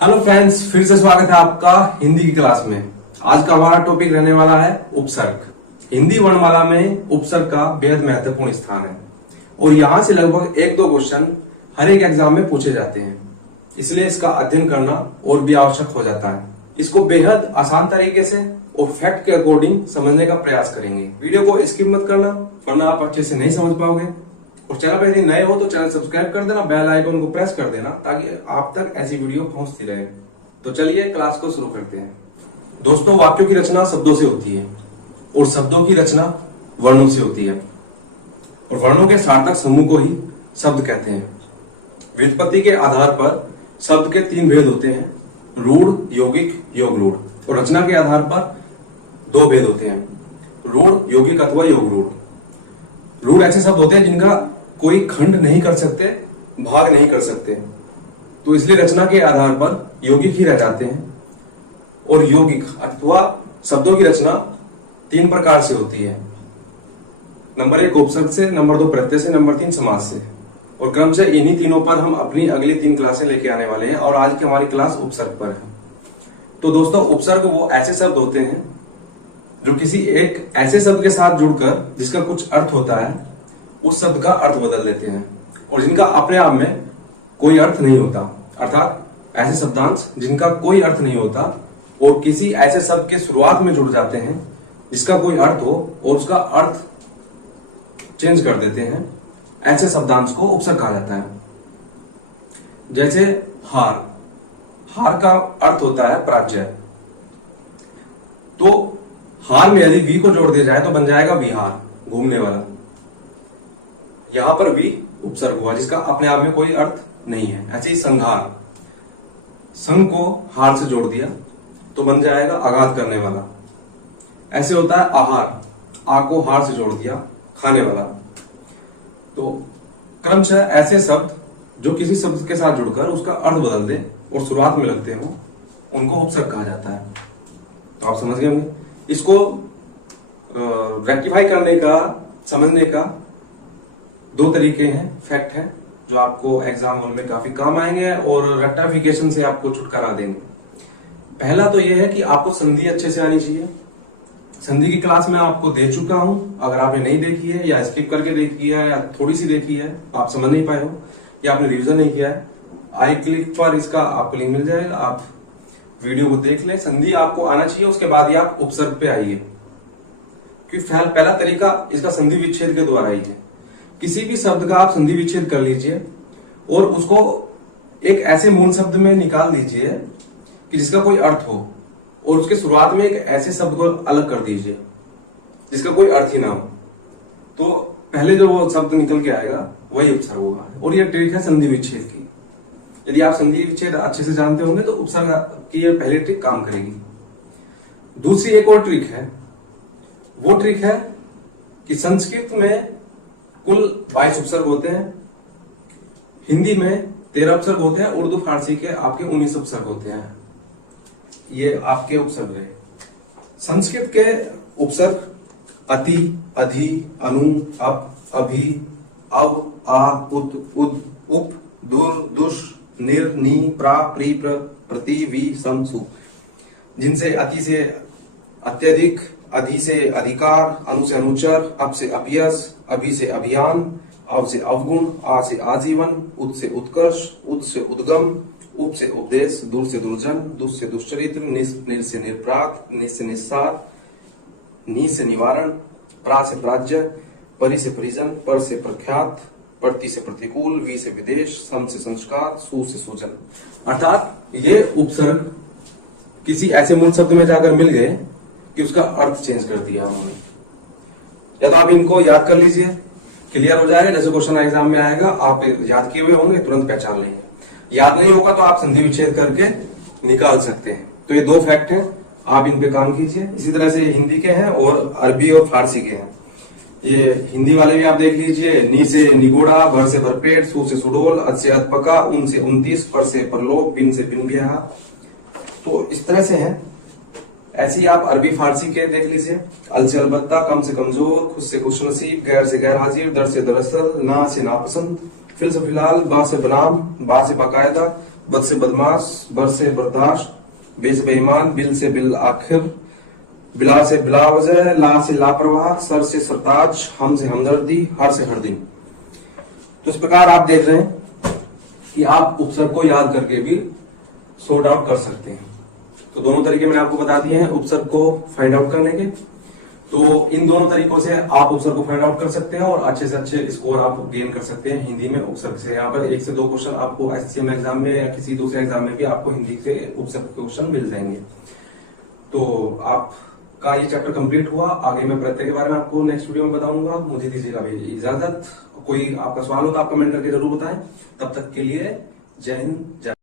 Hello friends, फिर से स्वागत है आपका हिंदी की क्लास में। आज का हमारा टॉपिक रहने वाला है उपसर्ग। हिंदी वर्णमाला में उपसर्ग का बेहद महत्वपूर्ण स्थान है और यहाँ से लगभग 1-2 क्वेश्चन हर एक एग्जाम में पूछे जाते हैं, इसलिए इसका अध्ययन करना और भी आवश्यक हो जाता है। इसको बेहद आसान तरीके से और फैक्ट के अकॉर्डिंग समझने का प्रयास करेंगे। वीडियो को स्किप मत करना, वरना आप अच्छे से नहीं समझ पाओगे। और चैनल पर यदि नए हो तो चैनल सब्सक्राइब कर देना, बेल आइकन को प्रेस कर देना ताकि आप तक ऐसी वीडियो पहुंचती रहे। तो चलिए क्लास को शुरू करते हैं। दोस्तों, वाक्यों की रचना शब्दों से होती है और शब्दों की रचना वर्णों से होती है और वर्णों के सार्थक समूह को ही शब्द कहते हैं। व्युत्पत्ति के आधार पर शब्द के 3 भेद होते हैं, रूढ़, यौगिक, योग रूढ़। और रचना के आधार पर 2 भेद होते हैं, रूढ़, यौगिक अथवा योग रूढ़। रूढ़ ऐसे शब्द होते हैं जिनका कोई खंड नहीं कर सकते, भाग नहीं कर सकते, तो इसलिए रचना के आधार पर यौगिक ही रह जाते हैं। और यौगिक अथवा शब्दों की रचना 3 प्रकार से होती है। नंबर 1 उपसर्ग से, नंबर 2 प्रत्यय से, नंबर 3 समास से। और क्रमशः इन्हीं तीनों पर हम अपनी अगली 3 क्लासें लेके आने वाले हैं और आज की हमारी क्लास उपसर्ग पर है। तो दोस्तों, उपसर्ग वो ऐसे शब्द होते हैं जो किसी एक ऐसे शब्द के साथ जुड़कर जिसका कुछ अर्थ होता है, उस शब्द का अर्थ बदल देते हैं और जिनका अपने आप में कोई अर्थ नहीं होता। अर्थात ऐसे शब्दांश जिनका कोई अर्थ नहीं होता और किसी ऐसे शब्द के शुरुआत में जुड़ जाते हैं जिसका कोई अर्थ हो और उसका अर्थ चेंज कर देते हैं, ऐसे शब्दांश को उपसर्ग कहा जाता है। जैसे हार, हार का अर्थ होता है पराजय, तो हार में यदि वी को जोड़ दिया जाए तो बन जाएगा विहार, घूमने वाला। यहां पर वी उपसर्ग हुआ जिसका अपने आप में कोई अर्थ नहीं है। ऐसे ही संघार, संघ को हार से जोड़ दिया तो बन जाएगा आघात करने वाला। ऐसे होता है आहार, आ को हार से जोड़ दिया, खाने वाला। तो क्रमशः ऐसे शब्द जो किसी शब्द के साथ जुड़कर उसका अर्थ बदल दे और शुरुआत में लगते हो, उनको उपसर्ग कहा जाता है। तो आप समझ गए होंगे। इसको रेक्टिफाई करने का, समझने का 2 तरीके हैं, फैक्ट है, जो आपको एग्जाम हॉल में काफी काम आएंगे और रेक्टिफिकेशन से आपको छुटकारा देंगे। पहला तो यह है कि आपको संधि अच्छे से आनी चाहिए। संधि की क्लास में आपको दे चुका हूं, अगर आपने नहीं देखी है या स्किप करके देखी है या थोड़ी सी देखी है, आप समझ नहीं पाए हो या आपने रिवीजन नहीं किया है, आई क्लिक पर इसका आपको लिंक मिल जाएगा, आप वीडियो को देख ले। संधि आपको आना चाहिए, उसके बाद ही आप उपसर्ग पे आइए, क्योंकि पहला तरीका इसका संधि विच्छेद के द्वारा ही है। किसी भी शब्द का आप संधि विच्छेद कर लीजिए और उसको एक ऐसे मूल शब्द में निकाल दीजिए कि जिसका कोई अर्थ हो और उसके शुरुआत में एक ऐसे शब्द को अलग कर दीजिए जिसका कोई अर्थ ही ना हो, तो पहले जो वो शब्द निकल के आएगा वही उपसर्ग होगा। और ये ट्रिक है संधि विच्छेद की। यदि आप संधि विच्छेद अच्छे से जानते होंगे तो उपसर्ग की ये पहली ट्रिक काम करेगी। दूसरी एक और ट्रिक है, वो ट्रिक है कि संस्कृत में कुल 22 उपसर्ग होते हैं, हिंदी में 13 उपसर्ग होते हैं, उर्दू फारसी के आपके 19 उपसर्ग होते हैं। ये आपके उपसर्ग है। संस्कृत के उपसर्ग अति, अधि, अनु, अप, अभि, अव, आ, उत, उद, उप, दुर, दुष, निर, नी, प्रा, प्री, प्र, प्रति, वी, सम, सु, जिनसे अति से अत्यधिक, अधि से अधिकार, अनु से अनुचर, अप से अभ्यस, अभि से अभियान, अव से अवगुण, आ से आजीवन, उद से उत्कर्ष, उद से उद्गम, उप से उपदेश, दूर से दुर्जन, दुष से दुष्चरित्र, निर से निर्प्रात, निस से निस्सार, नी से निवारण, प्रा से प्राज्य, परि से परिजन, पर से प्रख्यात, प्रति से प्रतिकूल, वी से विदेश, सम से संस्कार, सु से सूजन। अर्थात ये उपसर्ग किसी ऐसे मूल शब्द में जाकर मिल गए कि उसका अर्थ चेंज कर दिया उन्होंने। या तो आप इनको याद कर लीजिए, क्लियर हो जाएगा। जैसे क्वेश्चन एग्जाम में आएगा, आप याद किए हुए होंगे, तुरंत पहचान लेंगे। याद नहीं होगा तो आप संधि विच्छेद करके निकाल सकते हैं। तो ये 2 फैक्ट हैं, आप इन पे काम कीजिए। इसी तरह से हिंदी के हैं और अरबी और फारसी के हैं। ये हिंदी वाले भी आप देख लीजिए, नी से निगोड़ा, भर से भरपेट, सु से सुडोल, अद से अधपका, उन से 29, पर से परलोक, बिन से बिन ब्याह। तो इस तरह से है। ऐसे ही आप अरबी फारसी के देख लीजिए, अल से अलबत्ता, कम से कमजोर, खुद से खुशनसीब, गैर से गैर हाजिर, दर से दरअसल, ना से नापसंद, फिल से फिलहाल, बा से बनाम, बा से बाकायदा, बद से बदमाश, बर से बर्दाश्त, बे से बेईमान, बिल से बिल आखिर, बिला से बिला वजह, ला से लापरवाह, सर से सरताज, हम से हमदर्दी, हर से हर दिन। तो इस प्रकार आप देख रहे हैं कि आप उपसर्ग को याद करके भी सॉर्ट आउट कर सकते हैं। तो दोनों तरीके मैंने आपको बता दिए हैं उपसर्ग को फाइंड आउट करने के। तो इन दोनों तरीकों से आप उपसर्ग को फाइंड आउट कर सकते हैं और अच्छे से अच्छे स्कोर आप गेन कर सकते हैं हिंदी में उपसर्ग से। यहाँ पर 1 से 2 क्वेश्चन आपको एचसीएम एग्जाम में या किसी दूसरे एग्जाम में भी आपको हिंदी से उपसर्ग क्वेश्चन मिल जाएंगे। तो आपका ये चैप्टर कंप्लीट हुआ। आगे मैं प्रत्यय के बारे में आपको नेक्स्ट वीडियो में बताऊंगा। मुझे दीजिएगा भाई इजाजत। कोई आपका सवाल हो तो आप कमेंट करके जरूर बताएं। तब तक के लिए जय हिंद, जय